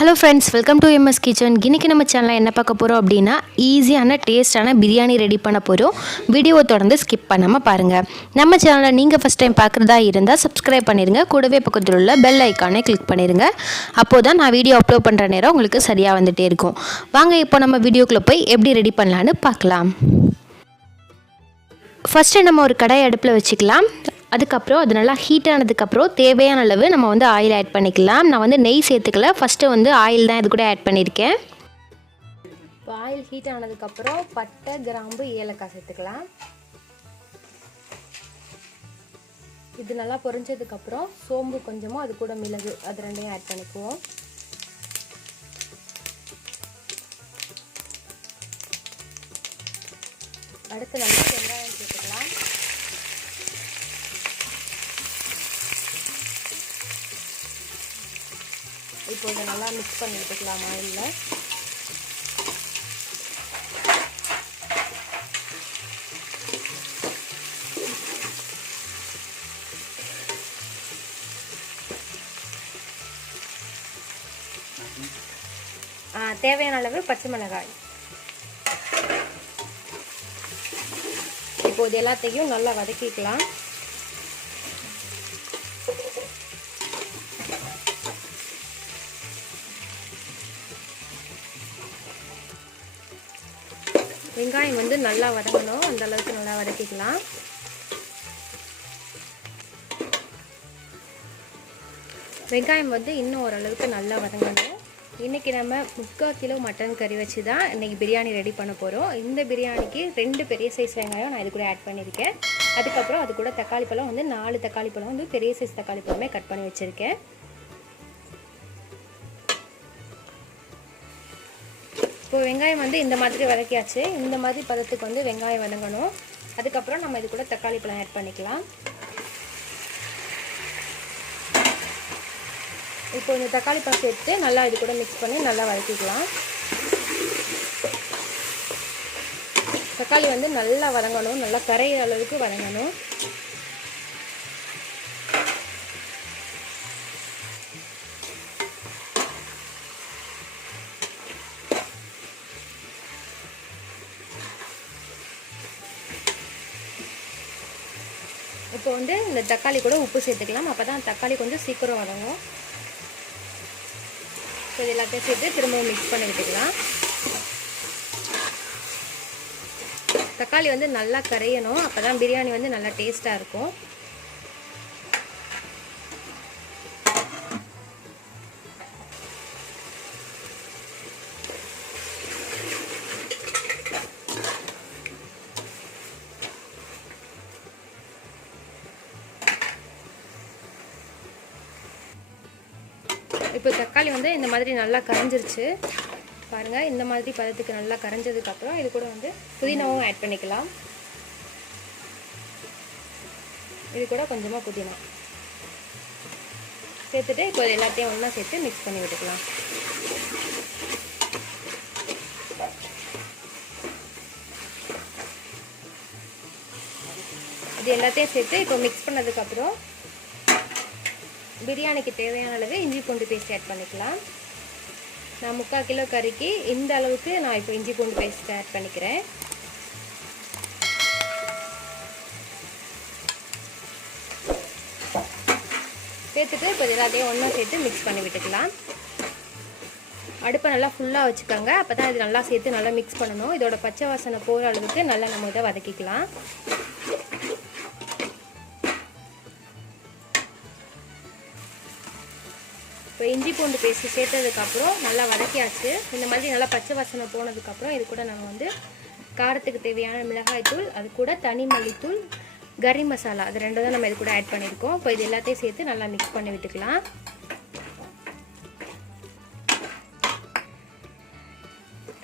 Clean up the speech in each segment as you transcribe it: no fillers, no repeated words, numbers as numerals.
Hello friends, welcome to MS kitchen. இன்றைக்கி நம்ம சேனலில் என்ன பார்க்க போகிறோம் அப்படின்னா, ஈஸியான டேஸ்ட்டான பிரியாணி ரெடி பண்ண போகிறோம். வீடியோவை தொடர்ந்து ஸ்கிப் பண்ணாமல் பாருங்கள். நம்ம சேனலை நீங்கள் ஃபஸ்ட் டைம் பார்க்குறதா இருந்தால் சப்ஸ்கிரைப் பண்ணிடுங்க. கூடவே பக்கத்தில் உள்ள பெல் ஐக்கானை கிளிக் பண்ணிடுங்க. அப்போது தான் நான் வீடியோ அப்லோட் பண்ணுற நேரம் உங்களுக்கு சரியாக வந்துகிட்டே இருக்கும். வாங்க இப்போ நம்ம வீடியோக்குள்ளே போய் எப்படி ரெடி பண்ணலான்னு பார்க்கலாம். ஃபஸ்ட்டு நம்ம ஒரு கடாய் அடுப்பில் வச்சுக்கலாம். அதுக்கப்புறம் அது நல்லா ஹீட் ஆனதுக்கப்புறம் தேவையான அளவு நம்ம ஆயில் ஆட் பண்ணிக்கலாம். நான் நெய் சேர்த்துக்கல, ஃபஸ்ட்டு ஆயில் தான் இது கூட ஆட் பண்ணியிருக்கேன். இப்போ ஆயில் ஹீட் ஆனதுக்கப்புறம் பட்டை, கிராம்பு, ஏலக்காய் சேர்த்துக்கலாம். இது நல்லா பொரிஞ்சதுக்கப்புறம் சோம்பு கொஞ்சமும் அது கூட மிளகு அது ரெண்டையும் ஆட் பண்ணிக்குவோம். அடுத்து நல்லா வெங்காயம் சேர்த்துக்கலாம். இப்போ இதை நல்லா மிக்ஸ் பண்ணி விட்டுக்கலாம் ஆயிலில். தேவையான அளவு பச்சை மிளகாய். இப்போ இது எல்லாத்தையும் நல்லா வதக்கிக்கலாம். வெங்காயம் நல்லா வதங்கணும், அந்த அளவுக்கு நல்லா வதக்கிக்கலாம். வெங்காயம் இன்னும் ஓரளவுக்கு நல்லா வதங்கணும். இன்றைக்கி நம்ம 3/4 கிலோ மட்டன் கறி வச்சு தான் இன்றைக்கி பிரியாணி ரெடி பண்ண போகிறோம். இந்த பிரியாணிக்கு 2 பெரிய சைஸ் வெங்காயம் நான் இது கூட ஆட் பண்ணியிருக்கேன். அதுக்கப்புறம் அது கூட தக்காளி பழம் 4 தக்காளி பழம் பெரிய சைஸ் தக்காளி பழமே கட் பண்ணி வச்சுருக்கேன். இப்போ வெங்காயம் இந்த மாதிரி வதக்கியாச்சு. இந்த மாதிரி பதத்துக்கு வெங்காயம் வதங்கணும். அதுக்கப்புறம் நம்ம இது கூட தக்காளி பழம் ஆட் பண்ணிக்கலாம். இப்போ இந்த தக்காளி பழம் சேர்த்து நல்லா இது கூட மிக்ஸ் பண்ணி நல்லா வதக்கிக்கலாம். தக்காளி நல்லா வதங்கணும், நல்லா கரையிற அளவுக்கு வதங்கணும். இப்போ இந்த தக்காளி கூட உப்பு சேர்த்துக்கலாம். அப்போ தான் தக்காளி கொஞ்சம் சீக்கிரம் வதங்கும். ஸோ இது எல்லாத்தையும் சேர்த்து திரும்பவும் மிக்ஸ் பண்ணி விட்டுக்கலாம். தக்காளி நல்லா கரையணும், அப்போ தான் பிரியாணி நல்லா டேஸ்ட்டாக இருக்கும். இப்போ தக்காளி இந்த மாதிரி நல்லா கரைஞ்சிருச்சு பாருங்கள். இந்த மாதிரி பதத்துக்கு நல்லா கரைஞ்சதுக்கப்புறம் இது கூட புதினாவும் ஆட் பண்ணிக்கலாம். இது கூட கொஞ்சமாக புதினா சேர்த்துட்டு இப்போ எல்லாத்தையும் ஒன்றா சேர்த்து மிக்ஸ் பண்ணி விட்டுக்கலாம். இது எல்லாத்தையும் சேர்த்து இப்போ மிக்ஸ் பண்ணதுக்கப்புறம் பிரியாணிக்கு தேவையான அளவு இஞ்சி பூண்டு பேஸ்ட் ஆட் பண்ணிக்கலாம். நான் 3/4 கிலோ கறிக்கு இந்த அளவுக்கு நான் இப்போ இஞ்சி பூண்டு பேஸ்ட் ஆட் பண்ணிக்கிறேன். சேர்த்துட்டு இப்போ எல்லாத்தையும் ஒன்றா சேர்த்து மிக்ஸ் பண்ணி விட்டுக்கலாம். அடுப்பை நல்லா ஃபுல்லாக வச்சுக்கோங்க, அப்போ தான் இது நல்லா சேர்த்து நல்லா மிக்ஸ் பண்ணணும். இதோட பச்சை வாசனை போகிற அளவுக்கு நல்லா நம்ம இதை வதக்கிக்கலாம். இப்போ இஞ்சி பூண்டு பேஸ்ட்டு சேர்த்ததுக்கப்புறம் நல்லா வதக்கியாச்சு. இந்த மாதிரி நல்லா பச்சை வாசனை போனதுக்கப்புறம் இது கூட நம்ம காரத்துக்கு தேவையான மிளகாய்த்தூள், அது கூட தனி மல்லித்தூள், கறி மசாலா அது ரெண்டும் தான் நம்ம இது கூட ஆட் பண்ணியிருக்கோம். இப்போ இது எல்லாத்தையும் சேர்த்து நல்லா மிக்ஸ் பண்ணி விட்டுக்கலாம்.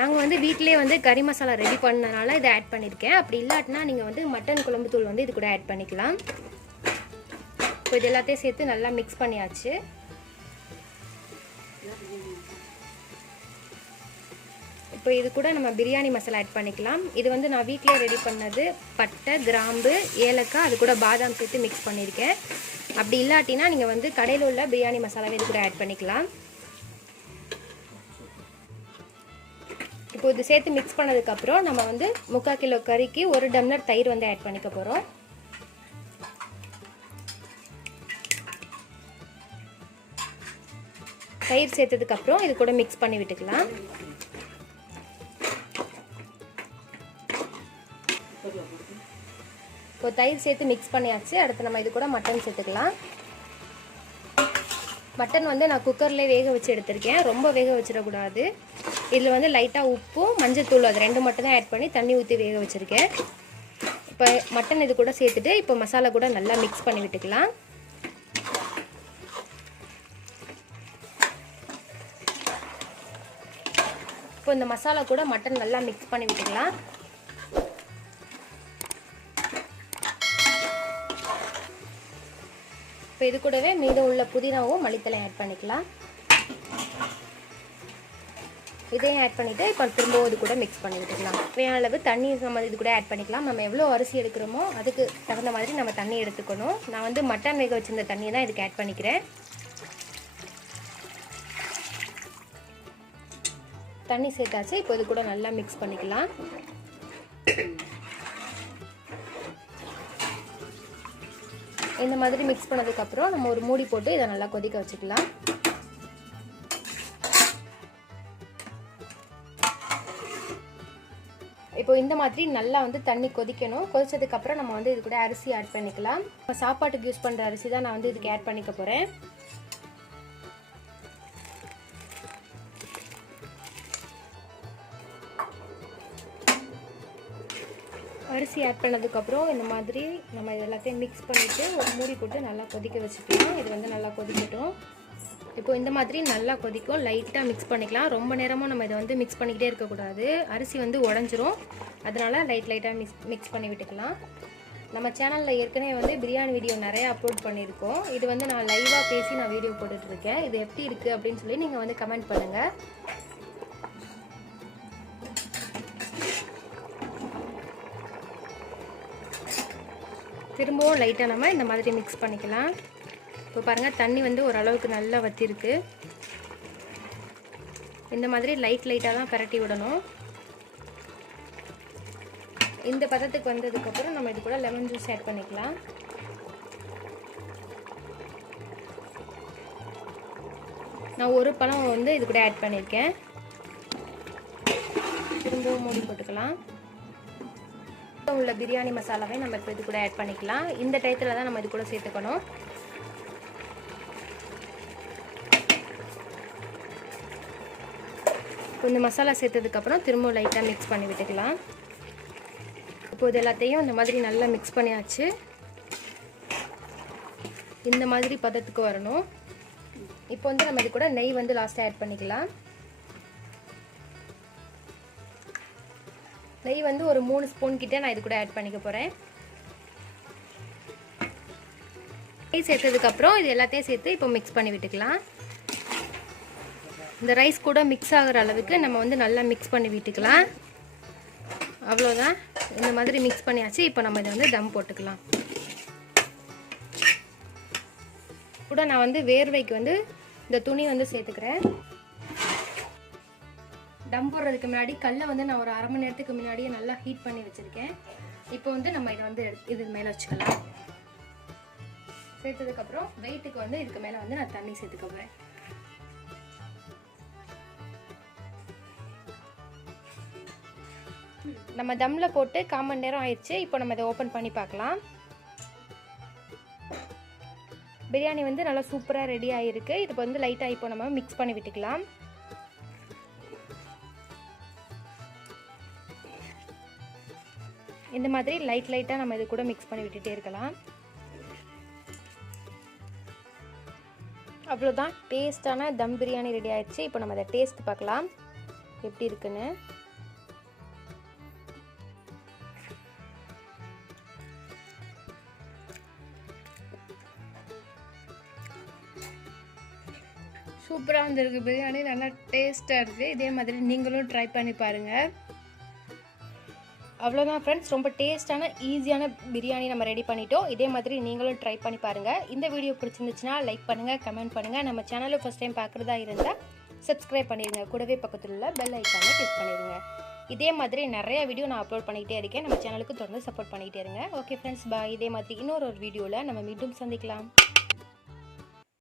நாங்கள் வீட்டிலே கறி மசாலா ரெடி பண்ணனால இதை ஆட் பண்ணியிருக்கேன். அப்படி இல்லாட்டினா நீங்கள் மட்டன் குழம்பு தூள் இது கூட ஆட் பண்ணிக்கலாம். இப்போ இது எல்லாத்தையும் சேர்த்து நல்லா மிக்ஸ் பண்ணியாச்சு. இப்போ இது கூட நம்ம பிரியாணி மசாலா ஆட் பண்ணிக்கலாம். இது நான் வீட்டிலே ரெடி பண்ணது. பட்டை, கிராம்பு, ஏலக்காய் அது கூட பாதாம் சேர்த்து மிக்ஸ் பண்ணியிருக்கேன். அப்படி இல்லாட்டினா நீங்கள் கடையில் உள்ள பிரியாணி மசாலாவை இது கூட ஆட் பண்ணிக்கலாம். இப்போ இது சேர்த்து மிக்ஸ் பண்ணதுக்கப்புறம் நம்ம வந்து 3/4 கிலோ கறிக்கு 1 டம்ளர் தயிர் வந்து ஆட் பண்ணிக்க போகிறோம். தயிர் சேர்த்ததுக்கப்புறம் இது கூட மிக்ஸ் பண்ணி விட்டுக்கலாம். இப்போ தயிர் சேர்த்து மிக்ஸ் பண்ணியாச்சு. அடுத்து நம்ம இது கூட மட்டன் சேர்த்துக்கலாம். மட்டன் வந்து நான் குக்கர்லேயே வேக வச்சு எடுத்திருக்கேன். ரொம்ப வேக வச்சிடக்கூடாது. இதில் வந்து லைட்டாக உப்பும் மஞ்சத்தூள் அது 2 மட்டும் தான் ஆட் பண்ணி தண்ணி ஊற்றி வேக வச்சுருக்கேன். இப்போ மட்டன் இது கூட சேர்த்துட்டு இப்போ மசாலா கூட நல்லா மிக்ஸ் பண்ணி விட்டுக்கலாம். இப்போ இந்த மசாலா கூட மட்டன் நல்லா மிக்ஸ் பண்ணி விட்டுக்கலாம். இப்போ இது கூடவே மீதம் உள்ள புதினாவும் மல்லித்தலையும் ஆட் பண்ணிக்கலாம். இதையும் ஆட் பண்ணிவிட்டு இப்போ திரும்பவும் இது கூட மிக்ஸ் பண்ணி விட்டுக்கலாம். தேவையான அளவு தண்ணி நம்ம இது கூட ஆட் பண்ணிக்கலாம். நம்ம எவ்வளோ அரிசி எடுக்கிறோமோ அதுக்கு தகுந்த மாதிரி நம்ம தண்ணி எடுத்துக்கணும். நான் வந்து மட்டன் வேக வச்சிருந்த தண்ணியை தான் இதுக்கு ஆட் பண்ணிக்கிறேன். தண்ணி சேர்த்தாச்சு. இப்போ இது கூட நல்லா மிக்ஸ் பண்ணிக்கலாம். இந்த மாதிரி மிக்ஸ் பண்ணதுக்கப்புறம் நம்ம ஒரு மூடி போட்டு இதை நல்லா கொதிக்க வச்சுக்கலாம். இப்போ இந்த மாதிரி நல்லா வந்து தண்ணி கொதிக்கணும். கொதிச்சதுக்கப்புறம் நம்ம வந்து இது கூட அரிசி ஆட் பண்ணிக்கலாம். இப்போ சாப்பாட்டுக்கு யூஸ் பண்ணுற அரிசி தான் நான் வந்து இதுக்கு ஆட் பண்ணிக்க போகிறேன். அரிசி ஆட் பண்ணதுக்கப்புறம் இந்த மாதிரி நம்ம இது எல்லாத்தையும் மிக்ஸ் பண்ணிவிட்டு ஒரு மூடி போட்டு நல்லா கொதிக்க வச்சுக்கலாம். இது வந்து நல்லா கொதிக்கட்டும். இப்போ இந்த மாதிரி நல்லா கொதிக்கும். லைட்டாக மிக்ஸ் பண்ணிக்கலாம். ரொம்ப நேரமும் நம்ம இதை வந்து மிக்ஸ் பண்ணிக்கிட்டே இருக்கக்கூடாது. அரிசி வந்து உடஞ்சிரும். அதனால் லைட்டாக மிக்ஸ் பண்ணி விட்டுக்கலாம். நம்ம சேனலில் ஏற்கனவே வந்து பிரியாணி வீடியோ நிறைய அப்லோட் பண்ணியிருக்கோம். இது வந்து நான் லைவாக பேசி நான் வீடியோ போட்டுட்ருக்கேன். இது எப்படி இருக்குது அப்படின்னு சொல்லி நீங்கள் வந்து கமெண்ட் பண்ணுங்கள். திரும்பவும் லைட்டாக நம்ம இந்த மாதிரி மிக்ஸ் பண்ணிக்கலாம். இப்போ பாருங்கள் தண்ணி வந்து ஓரளவுக்கு நல்லா வற்றிருக்கு. இந்த மாதிரி லைட்டாக தான் பரட்டி விடணும். இந்த பதத்துக்கு வந்ததுக்கப்புறம் நம்ம இது கூட லெமன் ஜூஸ் ஆட் பண்ணிக்கலாம். நான் ஒரு பழம் வந்து இது கூட ஆட் பண்ணியிருக்கேன். திரும்பவும் மூடி போட்டுக்கலாம். உள்ள பிரியாணி மசாலாவை நம்ம இப்போ இது கூட ஆட் பண்ணிக்கலாம். இந்த டயத்தில் தான் நம்ம இது கூட சேர்த்துக்கணும். கொஞ்சம் மசாலா சேர்த்ததுக்கப்புறம் திரும்ப லைட்டாக மிக்ஸ் பண்ணி விட்டுக்கலாம். இப்போ இது எல்லாத்தையும் இந்த மாதிரி நல்லா மிக்ஸ் பண்ணியாச்சு. இந்த மாதிரி பதத்துக்கு வரணும். இப்போ வந்து நம்ம இது கூட நெய் வந்து லாஸ்ட்டாக ஆட் பண்ணிக்கலாம். நெய் வந்து ஒரு 3 ஸ்பூன் கிட்ட நான் இது கூட ஆட் பண்ணிக்க போகிறேன். நெய் சேர்த்ததுக்கப்புறம் இது எல்லாத்தையும் சேர்த்து இப்போ மிக்ஸ் பண்ணி விட்டுக்கலாம். இந்த ரைஸ் கூட மிக்ஸ் ஆகிற அளவுக்கு நம்ம வந்து நல்லா மிக்ஸ் பண்ணி விட்டுக்கலாம். அவ்வளோதான். இந்த மாதிரி மிக்ஸ் பண்ணியாச்சு. இப்போ நம்ம இதை வந்து தம் போட்டுக்கலாம். கூட நான் வந்து வேர்வைக்கு வந்து இந்த துணி வந்து சேர்த்துக்கிறேன். தம் போடுறதுக்கு முன்னாடி கல்லை வந்து நான் ஒரு 1/2 மணி நேரத்துக்கு முன்னாடியே நல்லா ஹீட் பண்ணி வச்சுருக்கேன். இப்போ வந்து நம்ம இதை வந்து இது மேலே வச்சுக்கலாம். சேர்த்ததுக்கப்புறம் வெயிட்டுக்கு வந்து இதுக்கு மேலே வந்து நான் தண்ணி சேர்த்துக்க போகிறேன். நம்ம தம்மில் போட்டு 1/4 மணி நேரம் ஆயிடுச்சு. இப்போ நம்ம இதை ஓப்பன் பண்ணி பார்க்கலாம். பிரியாணி வந்து நல்லா சூப்பராக ரெடி ஆகிருக்கு. இது வந்து லைட்டாக இப்போ நம்ம மிக்ஸ் பண்ணி விட்டுக்கலாம். இந்த மாதிரி லைட்டாக நம்ம இது கூட மிக்ஸ் பண்ணி விட்டுட்டே இருக்கலாம். அவ்வளோதான், டேஸ்டான தம் பிரியாணி ரெடி ஆயிடுச்சு. இப்போ நம்ம அதை டேஸ்ட் பார்க்கலாம் எப்படி இருக்குன்னு. சூப்பராக வந்துருக்கு பிரியாணி. நல்லா டேஸ்ட்டாக இருக்குது. இதே மாதிரி நீங்களும் ட்ரை பண்ணி பாருங்கள். அவ்வளோதான் ஃப்ரெண்ட்ஸ், ரொம்ப டேஸ்டான ஈஸியான பிரியாணி நம்ம ரெடி பண்ணிட்டோம். இதே மாதிரி நீங்களும் ட்ரை பண்ணி பாருங்கள். இந்த வீடியோ பிடிச்சிருந்துச்சுன்னா லைக் பண்ணுங்கள், கமெண்ட் பண்ணுங்கள். நம்ம சேனலை ஃபஸ்ட் டைம் பார்க்குறதா இருந்தால் சப்ஸ்கிரைப் பண்ணிடுங்க. கூடவே பக்கத்தில் உள்ள பெல் ஐக்கானை கிளிக் பண்ணிடுங்க. இதே மாதிரி நிறைய வீடியோ நான் அப்லோட் பண்ணிக்கிட்டே இருக்கேன். நம்ம சேனலுக்கு தொடர்ந்து சப்போர்ட் பண்ணிக்கிட்டே இருங்க. ஓகே ஃப்ரெண்ட்ஸ், பாய். இதே மாதிரி இன்னொரு வீடியோவில் நம்ம மீண்டும் சந்திக்கலாம்.